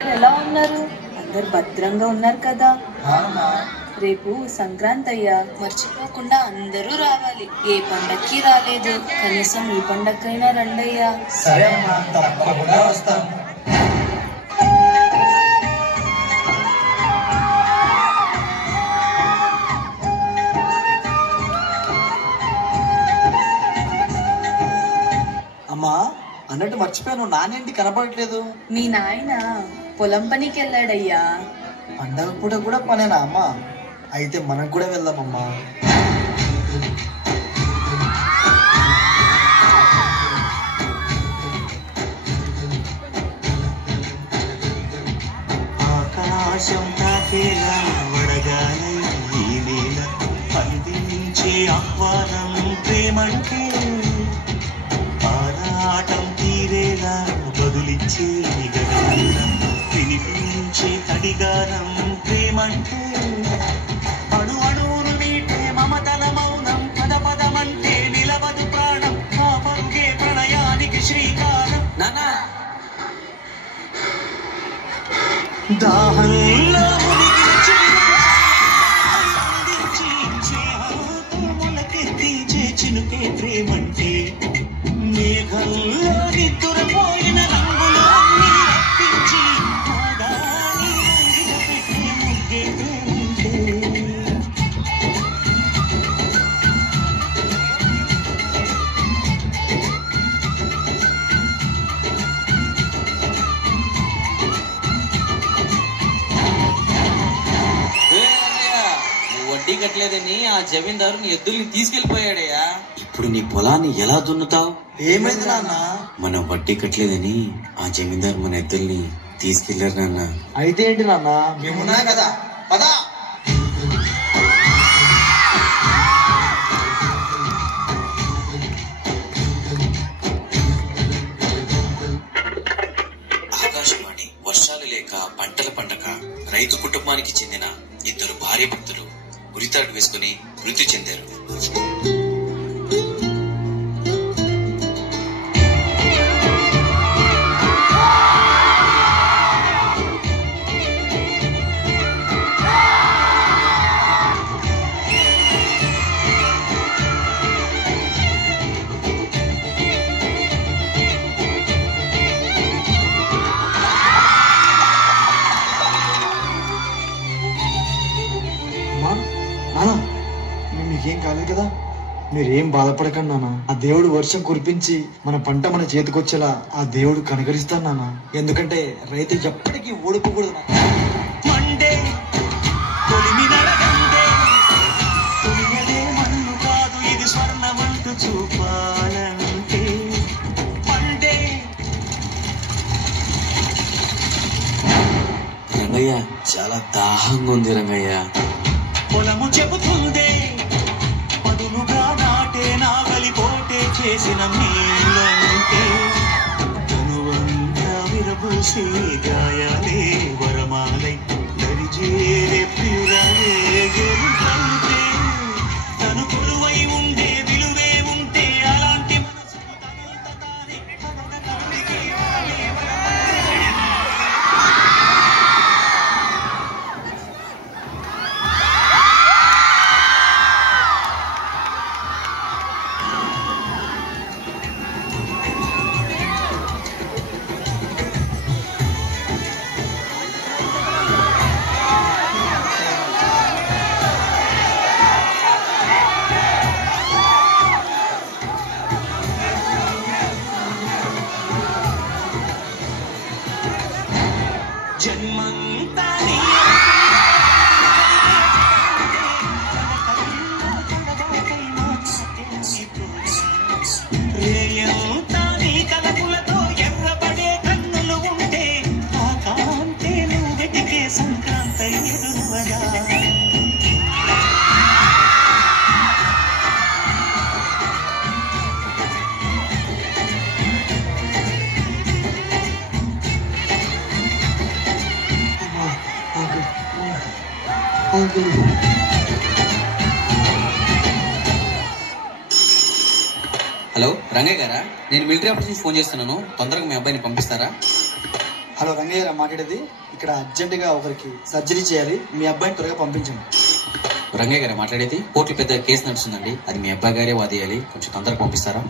ఎలా ఉన్నారు? అందరు భద్రంగా ఉన్నారు కదా? అవునా? రేపు సంక్రాంతి అయ్యా, మర్చిపోకుండా అందరూ రావాలి. ఏ పండక్కి రాలేదు, కనీసం ఈ పండక్కైనా రండయ్యా. సరే అమ్మా, తప్పకుండా వస్తాం. అమ్మా, అన్నట్టు మర్చిపోయాను, నానేంటి కనపడట్లేదు? మీ నాయన పొలం పనికి వెళ్ళాడయ్యా. పండగ పూట కూడా పనేనా అమ్మా? అయితే మనం కూడా వెళ్దామమ్మా. ఆకాశం తాకేలా వడగాలై ఈ నేల అందించే ఆహ్వానం ప్రేమంటే ఆరాటం తీరేలా బదులిచ్చే గగనం వినిపించే కడిగారం ప్రేమంటే అణు అణువును నీటే మమతల మౌనం పద పదమంటే నిలవదు ప్రాణం ఆ పరుగే ప్రణయానికి శ్రీకారం నానా దాహంలో మొలకెత్తించే చినుకే ప్రేమంటే మేఘంలో నిద్దురపోయిన రంగులు అన్ని రప్పించి ఆడాలి పెట్టి ముగ్గే ప్రేమంటే. వడ్డీ కట్టలేదని ఆ జమీందారు నీ ఎద్దుల్ని తీసుకెళ్లిపోయాడయ్యా. ఇప్పుడు నీ పొలాన్ని ఎలా దున్నుతావు? ఏమైంది నాన్న? మనం వడ్డీ కట్టలేదని ఆ జమీందారు మన ఎద్దుల్ని తీసుకెళ్లారు నాన్న. అయితే ఏంటి నాన్న? మేమున్నా కదా, పదా. ఆకాశవాణి. వర్షాలు లేక పంటల పండక రైతు కుటుంబానికి చెందిన ఇద్దరు భార్య భక్తులు ఉరితాడు వేసుకుని మృతి చెందారు. మీకేం కాలేదు కదా? మీరేం బాధపడకండి నాన్న. ఆ దేవుడు వర్షం కురిపించి మన పంట మన చేతికొచ్చేలా ఆ దేవుడు కనకరిస్తాను నాన్న. ఎందుకంటే రైతు ఎప్పటికీ ఓడిపోకూడదు నాన్న. మండే తొలిమినడగండే తొలియలే మన్ను కాదు ఇది స్వర్ణమంటూ చూపాలంటే మండే. రంగయ్య, చాలా దాహంగా ఉంది రంగయ్య. పొలము చెబుతుందే పదులుగా నాటే నాగలి పోటే చేసిన మేలంటే తనువంతా విరబూసే గాయాలే వరమాలై దరిజేరే ప్రియురాలే గెలుపంటే తను కొలువై ఉండే విలువే ఉంటే అలాంటి మనసు తనంత తానే తనకి జన్మంతా రేయంతా నీ తలపులతో ఎర్రబడే కన్నులు ఉంటే ఆ కాంతే నువ్వు వెతికే సంక్రాంతి ఎదురువగా. హలో రంగయ్య గారా, నేను మిలిటరీ ఆఫీస్ నుంచి ఫోన్ చేస్తున్నాను. తొందరగా మీ అబ్బాయిని పంపిస్తారా? హలో రంగయ్య గారు మాట్లాడేది. ఇక్కడ అర్జెంటుగా ఒకరికి సర్జరీ చేయాలి, మీ అబ్బాయిని త్వరగా పంపించండి. రంగయ్య గారు మాట్లాడేది. కోర్టు పెద్ద కేసు నడుస్తుందండి, అది మీ అబ్బాయి గారే వాదేయాలి, కొంచెం తొందరగా పంపిస్తారా?